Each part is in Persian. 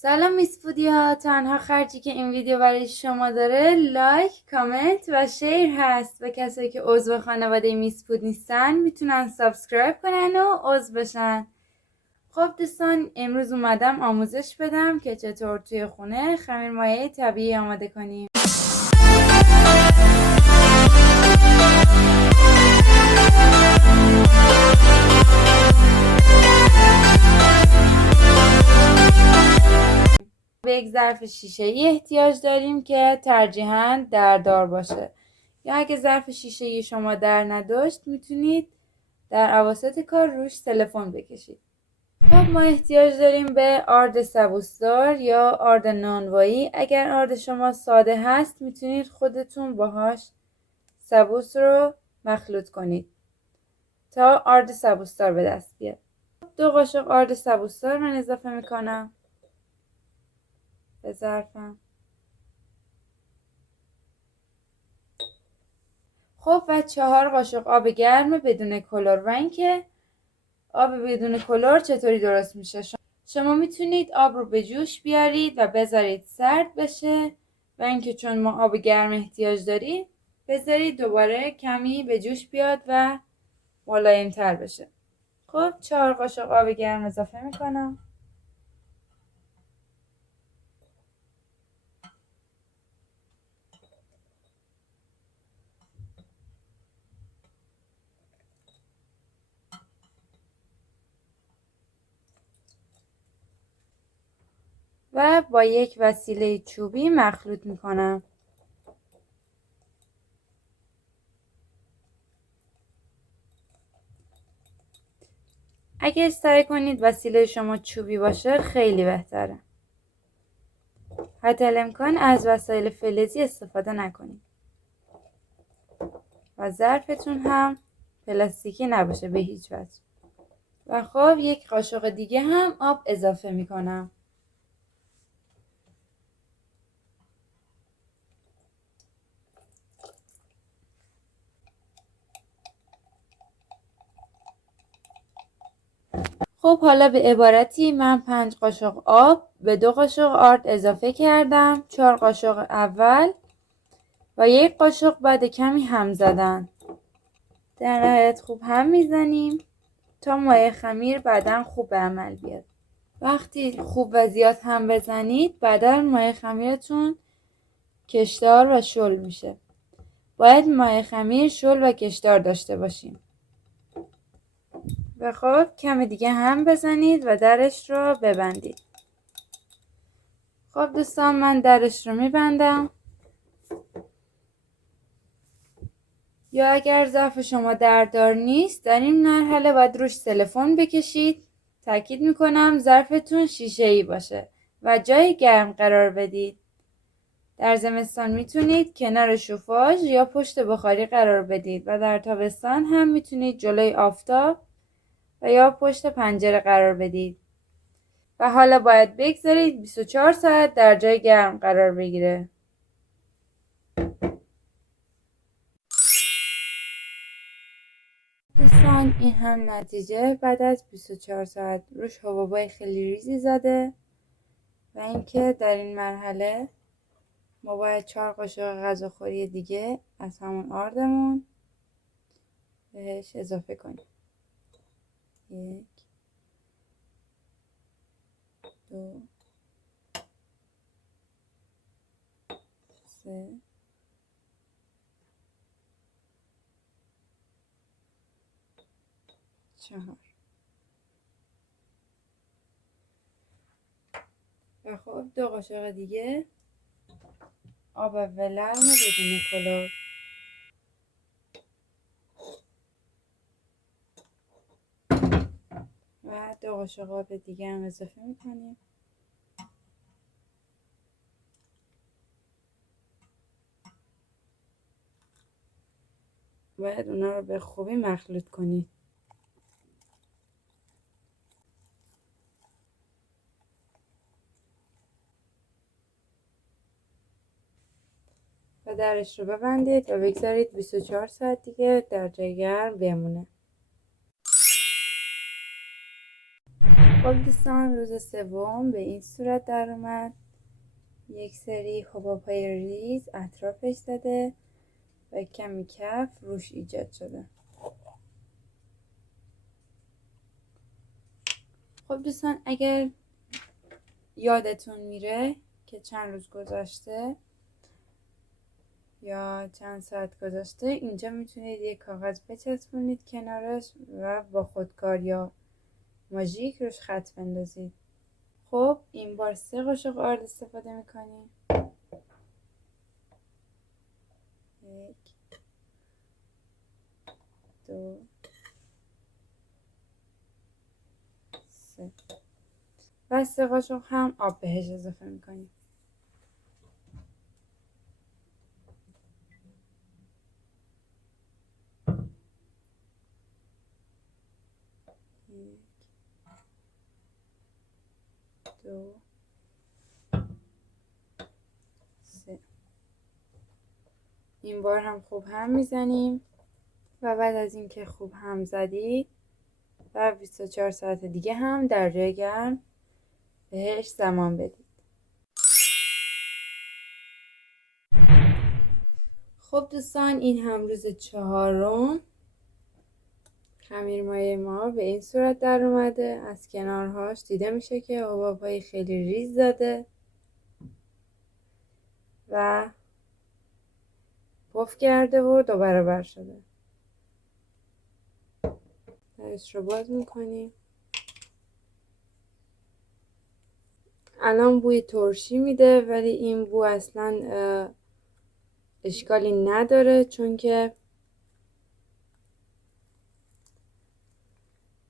سلام میسفودی ها. تنها خرجی که این ویدیو برای شما داره لایک، کامنت و شیر هست و کسایی که عضو خانواده میسفود نیستن میتونن سابسکرایب کنن و عضو بشن. خب دوستان، امروز اومدم آموزش بدم که چطور توی خونه خمیر مایع طبیعی آماده کنیم. به یک ظرف شیشه‌ای احتیاج داریم که ترجیحاً دردار باشه، یا اگه ظرف شیشه‌ای شما در نداشت میتونید در اواسط کار روش تلفن بکشید. خب ما احتیاج داریم به آرد سبوسدار یا آرد نانوایی. اگر آرد شما ساده هست میتونید خودتون باهاش سبوس رو مخلوط کنید تا آرد سبوسدار به دست بیاد. 2 قاشق آرد سبوسدار من اضافه میکنم به ظرفم. خب و 4 قاشق آب گرم بدون کلر. و اینکه آب بدون کلر چطوری درست میشه، شما میتونید آب رو به جوش بیارید و بذارید سرد بشه و اینکه چون ما آب گرم احتیاج داریم بذارید دوباره کمی به جوش بیاد و ملایم تر بشه. خب 4 قاشق آب گرم اضافه میکنم و با یک وسیله چوبی مخلوط میکنم. اگه سعی کنید وسیله شما چوبی باشه خیلی بهتره. حتی الامکان از وسایل فلزی استفاده نکنید و ظرفتون هم پلاستیکی نباشه به هیچ وجه. و خب 1 قاشق دیگه هم آب اضافه میکنم. خب حالا به عبارتی من 5 قاشق آب به 2 قاشق آرد اضافه کردم. 4 قاشق اول و 1 قاشق بعد کمی هم زدن. در نهایت خوب هم میزنیم تا مایع خمیر بعدا خوب به عمل بیاد. وقتی خوب و زیاد هم بزنید بعدا مایع خمیرتون کشدار و شل میشه. باید مایع خمیر شل و کشدار داشته باشیم. و خب کم دیگه هم بزنید و درش رو ببندید. خب دوستان، من درش رو میبندم. یا اگر ظرف شما دردار نیست در این مرحله باید روش تلفن بکشید. تاکید میکنم ظرفتون شیشه‌ای باشه و جای گرم قرار بدید. در زمستان میتونید کنار شوفاژ یا پشت بخاری قرار بدید و در تابستان هم میتونید جلوی آفتاب و یا پشت پنجره قرار بدید. و حالا باید بگذارید 24 ساعت در جای گرم قرار بگیره. دوستان، این هم نتیجه بعد از 24 ساعت. روش حبابای خیلی ریزی زده و اینکه در این مرحله ما باید 4 قاشق غذاخوری دیگه از همون آردمون بهش اضافه کنیم. 1 2 3 4 و خب 2 قاشق دیگه آب ولرم بدون کلر و 2 قاشق آب دیگه هم اضافه میکنیم. باید اونا رو به خوبی مخلوط کنید. و درش رو ببندید و بگذارید 24 ساعت دیگه در جای گرم بمونه. خب خب دوستان، روز سوم به این صورت در اومد. یک سری حباب‌های ریز اطرافش زده و کمی کف روش ایجاد شده. خب دوستان، اگر یادتون میره که چند روز گذشته یا چند ساعت گذشته، اینجا میتونید یک کاغذ بچسبونید کنارش و با خودکار یا ماژیک روش خط بندازید. خب این بار 3 قاشق آرد استفاده میکنیم. 1 2 3 و 3 قاشق هم آب بهش اضافه میکنیم. دو 3. این بار هم خوب هم میزنیم و بعد از اینکه خوب هم زدید و 24 ساعت دیگه هم در جای گرم بهش زمان بدید. خب دوستان، این هم روز 4م. خمیرمایه ما به این صورت در اومده. از کنارهاش دیده میشه که حباب‌های خیلی ریز زده و پف کرده و 2 برابر شده. درش رو باز میکنیم. الان بوی ترشی میده، ولی این بو اصلا اشکالی نداره، چون که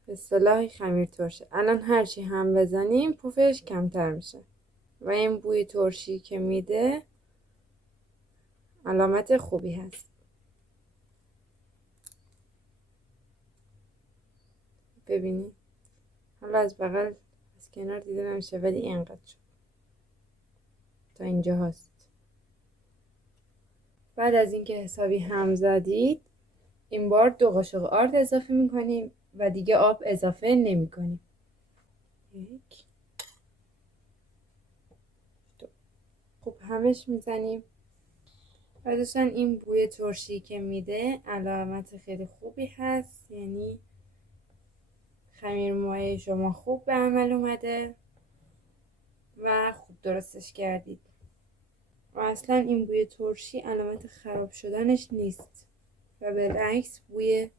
به اصطلاح خمیر ترشه. الان هرچی هم بزنیم پفش کمتر میشه و این بوی ترشی که میده علامت خوبی هست. ببینید حالا از بغل از کنار دیده نمیشه، ولی اینقدر شد تا اینجا هست. بعد از اینکه حسابی هم زدید، این بار 2 قاشق آرد اضافه میکنیم و دیگه آب اضافه نمی کنیم. 1 2. خوب همش میزنیم. و دوستان، این بوی ترشی که میده علامت خیلی خوبی هست، یعنی خمیر مایه شما خوب به عمل اومده و خوب درستش کردید. و اصلا این بوی ترشی علامت خراب شدنش نیست و بالعکس بوی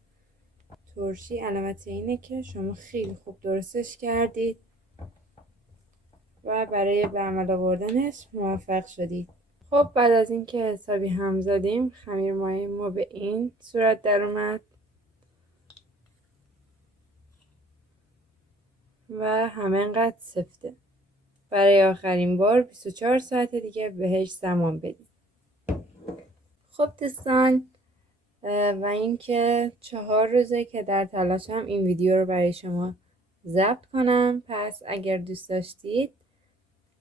ترشی علامت اینه که شما خیلی خوب درستش کردید و برای به عمل آوردنش موفق شدید. خب بعد از اینکه حسابی هم زدیم، خمیر مایه ما به این صورت در اومد و همینقدر سفته. برای آخرین بار 24 ساعت دیگه بهش زمان بدید. خب دوستان، و اینکه 4 روزه که در تلاشم این ویدیو رو برای شما ضبط کنم. پس اگر دوست داشتید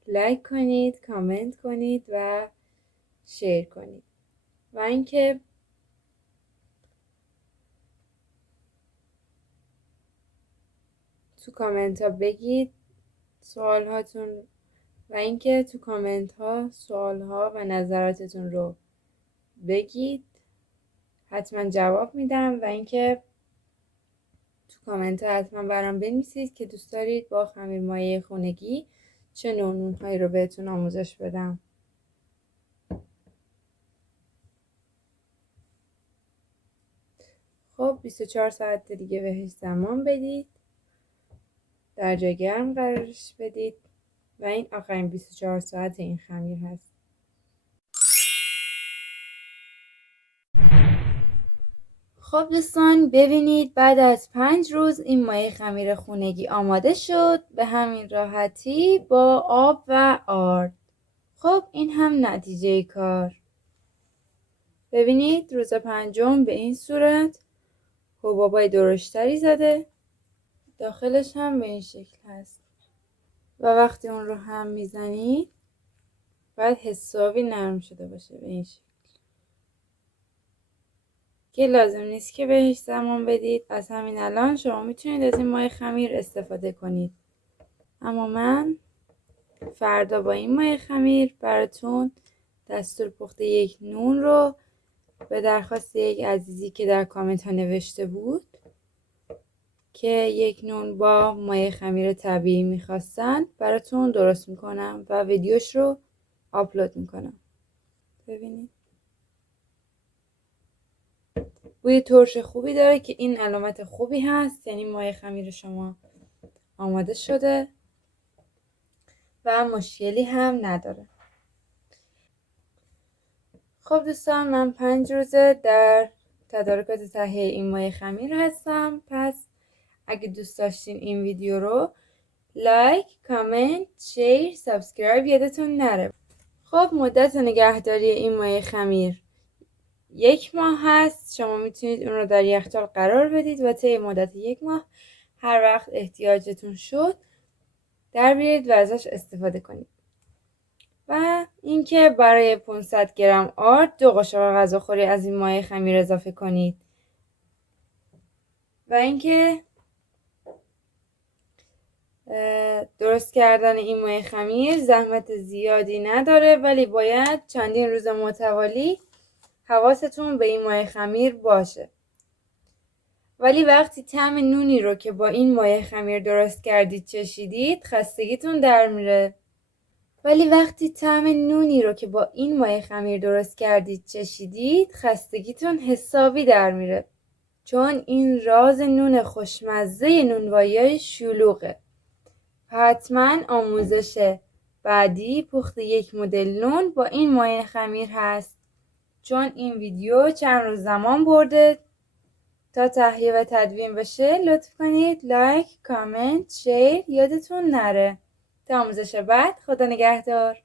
لایک کنید، کامنت کنید و شیر کنید. و اینکه تو کامنت ها بگید سوال هاتون و اینکه تو کامنت ها سوال ها و نظراتتون رو بگید، حتما جواب میدم. و اینکه تو کامنت ها حتما برام بنویسید که دوست دارید با خمیر مایه خونگی چه نوع نون‌هایی رو بهتون آموزش بدم. خب 24 ساعت دیگه بهش زمان بدید، در جای گرم قرارش بدید و این آخرین 24 ساعت این خمیر هست. خب دوستان، ببینید بعد از 5 روز این مایه خمیر خونگی آماده شد به همین راحتی با آب و آرد. خب این هم نتیجه کار. ببینید روز 5م به این صورت حبابای درشتری زده، داخلش هم به این شکل هست و وقتی اون رو هم میزنید باید حسابی نرم شده باشه به این شکل که لازم نیست که بهش زمان بدید. از همین الان شما میتونید از این مایه خمیر استفاده کنید. اما من فردا با این مایه خمیر براتون دستور پخت یک نون رو به درخواست یک عزیزی که در کامنت ها نوشته بود که یک نون با مایه خمیر طبیعی میخواستن براتون درست میکنم و ویدیوش رو آپلود میکنم. ببینید بوی ترش خوبی داره که این علامت خوبی هست، یعنی مایه خمیر شما آماده شده و مشکلی هم نداره. خب دوستان، من 5 روزه در تدارکات تهیه این مایه خمیر هستم. پس اگه دوست داشتین این ویدیو رو لایک، کامنت، شیر، سابسکرایب یادتون نره. خب مدت نگهداری این مایه خمیر 1 ماه هست. شما میتونید اون رو در یخچال قرار بدید و طی مدت 1 ماه هر وقت احتیاجتون شد در بیارید و ازش استفاده کنید. و اینکه برای 500 گرم آرد 2 قاشق غذاخوری از این مایه خمیر اضافه کنید. و اینکه درست کردن این مایه خمیر زحمت زیادی نداره، ولی باید چندین روز متوالی حواستون به این مایه خمیر باشه. ولی وقتی طعم نونی رو که با این مایه خمیر درست کردید چشیدید خستگیتون در میره. حسابی در میره، چون این راز نون خوشمزه نونوایی‌های شلوغه. حتما آموزش بعدی پخت یک مدل نون با این مایه خمیر هست، چون این ویدیو چند روز زمان برده تا تهیه و تدوین بشه. لطف کنید لایک، کامنت، شیر یادتون نره. تا آموزش بعد، خدا نگهدار.